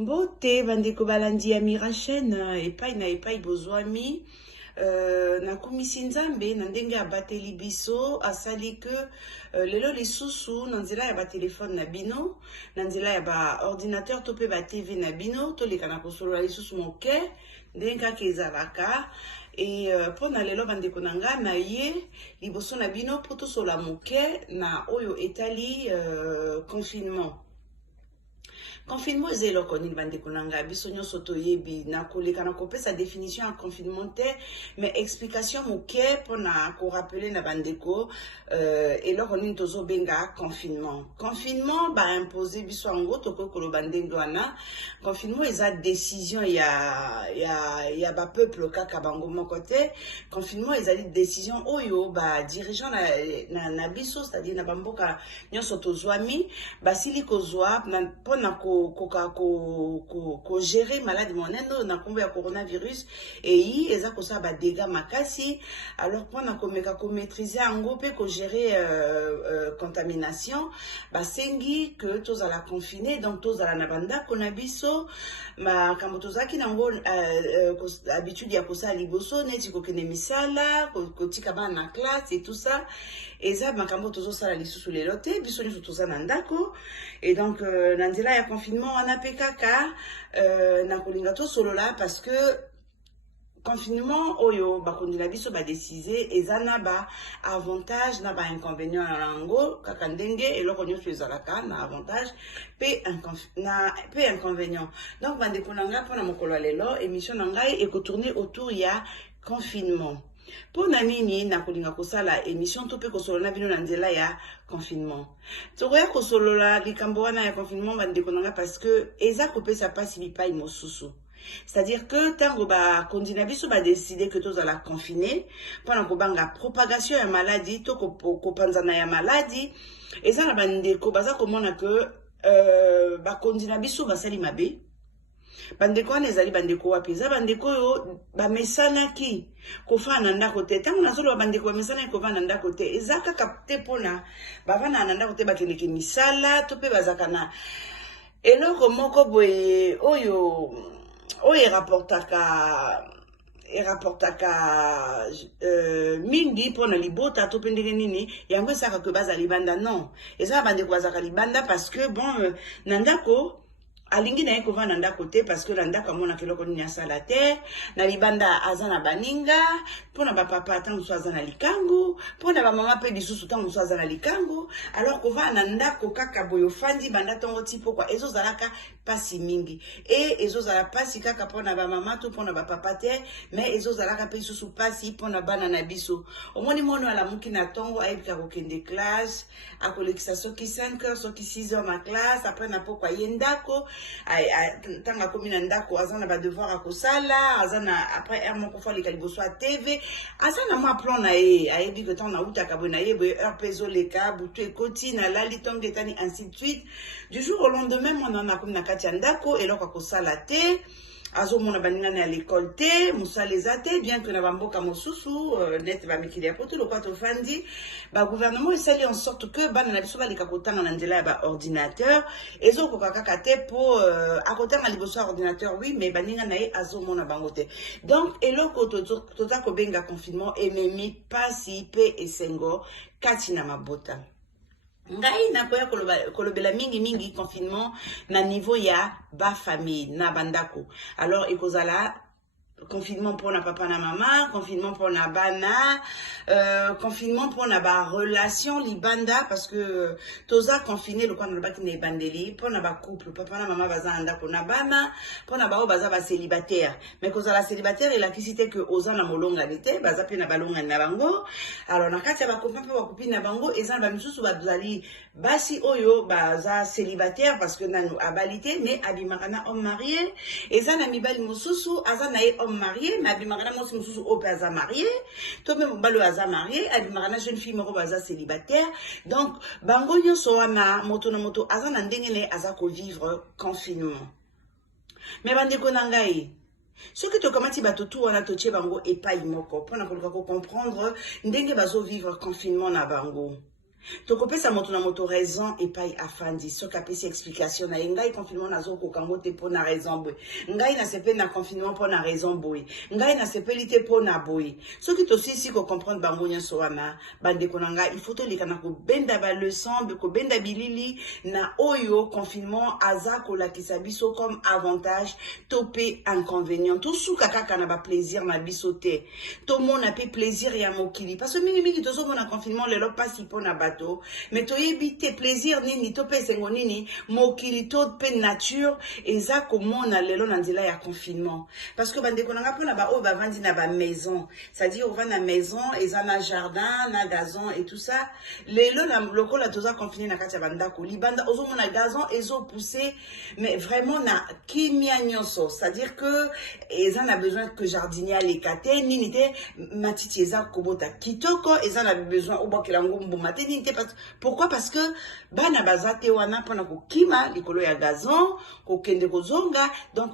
Mbote bandeko balandi ya Mirachaine epai na epai bozwami nakumisi nzambe na ndenge abateli biso asali ke lelo lisusu na nzela ya batelefone na bino na nzela ya baordinateur to mpe batv na bino toleka na kosolola lisusu moke ndenge kaka ezalaka mpona lelo bandeko na nga na ye liboso na bino mpo tosola moke na oyo etali confinement. Confinement eza eloko nini bandeko na ngai biso nyonso toyebi na koleka na kopesa définition ya confinement te mais explication moke mpona korapele na bandeko eloko nini tozobenga confinement. Confinement baimpose biso yango tokoki koloba ndenge wana. Confinement eza décision ya bapeuple kaka bango moko te. Confinement ezali décision oyo badirigeant na biso c'est-à-dire na bamboka nyonso tozwami basili kozwa mpona gérer maladie monene na kombo ya coronavirus et eza kosala ba dégâts makasi alors pona komeka ko maîtriser yango pe ko gérer contamination basengi que tozala confiné donc tozala na bandako na biso makambo tozalaki nango habitude ya kosala liboso neti kokende misala kotika bana na classe et tout ça eza makambo tozosala lisusu lelo te biso nyonso toza na ndako et donc na nzela ya confinement wana mpe kaka na kolinga tosolola parce que confinement oyo bakondi na biso badesise eza na baavantage na bainconvénient na yango kaka ndenge eloko nyonso ezalaka na avantage mpe inconvénient. Donc bandeko na ngai mpona mokolo ya lelo émission na ngai ekotourne autour ya confinement. Mpona nini nakolinga kosala émission to mpe kosolola na bino na nzela ya confinement. Tokoya kosolola likambo wana ya confinement bandeko na ngai parce que eza kopesa mpasi bipai mosusu. C'est-à-dire que tango bakondi na biso badeside que tozala confiné mpona kobanga propagation ya maladie to kopanzana ya maladie eza na bandeko baza komona que bakondi na biso basali mabe. Bandeko wana ezali bandeko wapi eza bandeko oyo bamesanaki kofana na ndako te ntango nazoloba bandeko bamesanaki kofana na ndako te eza kaka te mpona bavanda na ndako te bakendeke misala to mpe bazaka na eloko moko boye oyo erapportaka mingi mpona libota to mpe ndenge nini yango esaka ke baza libanda non eza bandeko bazaka libanda parce que bon na ndako alingi na ye kovanda na ndako te parce que na ndako amonaka eloko nini asala te na libanda aza na baninga mpona bapapa ntango mosusu aza na likangu mpona bamama mpe lisusu ntango mosusu aza na likangu alors kovanda na ndako kaka boye ofandi banda ntongo ti pokwa ezozalaka pasi mingi ezozala pasi kaka mpona bamama to mpona bapapa te mais ezozalaka mpe lisusu pasi mpona bana na biso omoni mwana alamuki na ntongo ayebika kokende classe akolekisa soki 5 heures soki 6 heures na classe apres na pokwa ye ndako ntango akomi na ndako aza na badevoir akosala aza na apres heure moko fo aleka liboso ya tv aza na mwa plan na ye ayebi ke ntango nautaka boye na ye boye heure mpe ezoleka butu ekoti nalali ntongo etani ainsi de suite du jour au lendemain mwana wana akomi na kati ya ndako eloko akosala te azomona baningana ya l'école te mosala eza te bien que na bamboka mosusu nete bamikili ya poto lokwa tofandi bagouvernement esali en sorte que bana na biso baleka kotanga na nzela ya baordinateur ezokoka kaka te mpo akotanga liboso ya ordinateur oui mais baninga na ye azomona bango te donc eloko toza kobenga confinement ememi pasi mpe esengo kati na mabota. Ngai nakoya kolobela mingi confinement na niveau ya ba famille na bandako alors ekozala confinement pour na papa na mama, confinement pour na bana, confinement pour na ba relation libanda parce que toza confiné le kwana baki na bandeli pour na ba couple papa na mama baza ndako na bana pour na ba baza ba célibataire mais koza la célibataire il a kisité que oza na molonga lité baza pe na balonga na bango alors na kati ya ba copain pe ba copine na bango eza ba misusu bazali basi oyo baza célibataire parce que nanu abalité mais abimaka na homme marié eza na mibali mosusu aza na marié mais abimaka mosi mosusu ope aza marié to même balo aza marié abimaka jeune fille moko baza célibataire donc bango nyonso wana moto na moto aza na ndenge ne aza ko vivre confinement mais bandeko na ngai soki tokamati bato tu wana totie bango epai moko mpona koluka ko comprendre ndenge bazo vivre confinement na bango tokopesa moto na moto raison epai afandi soki apesi explication na ye ngai confinement nazokoka ngo te mpo na raison boye ngai nasepeli na confinement mpo na raison boye ngai nasepeli te mpo na boye soki tosilisi kocomprendre bango nyonso wana bandeko na ngai il faut toleka na kobenda baleçon kobenda bilili na oyo confinement aza kolakisa biso comme avantage to mpe inconvénient tosuka kaka na baplaisir na biso te tomona mpe plaisir ya mokili parce que mingimingi tozomona confinement lelo mpasi mpo na bato mais toyebi te plaisir nini to pe esengo nini mokili to pe nature eza komona lelo na nzela ya confinement parce que bandeko nanga mpona baoyo bavandi na bamaison c'est-à-dire ovanda na maison eza na jardin na gazon et tout ça lelo lokola toza confine na kati ya bandako libanda ozomona gazon ezopousse mais vraiment na kimia nyonso c'est-à-dire que eza na besoin que jardinier aleka te nini te matiti eza kobota kitoko eza na besoin obokela ngo mbuma te nini te pourquoi parce que bana baza te wana mpona kokima likolo ya gazon kokende kozonga donc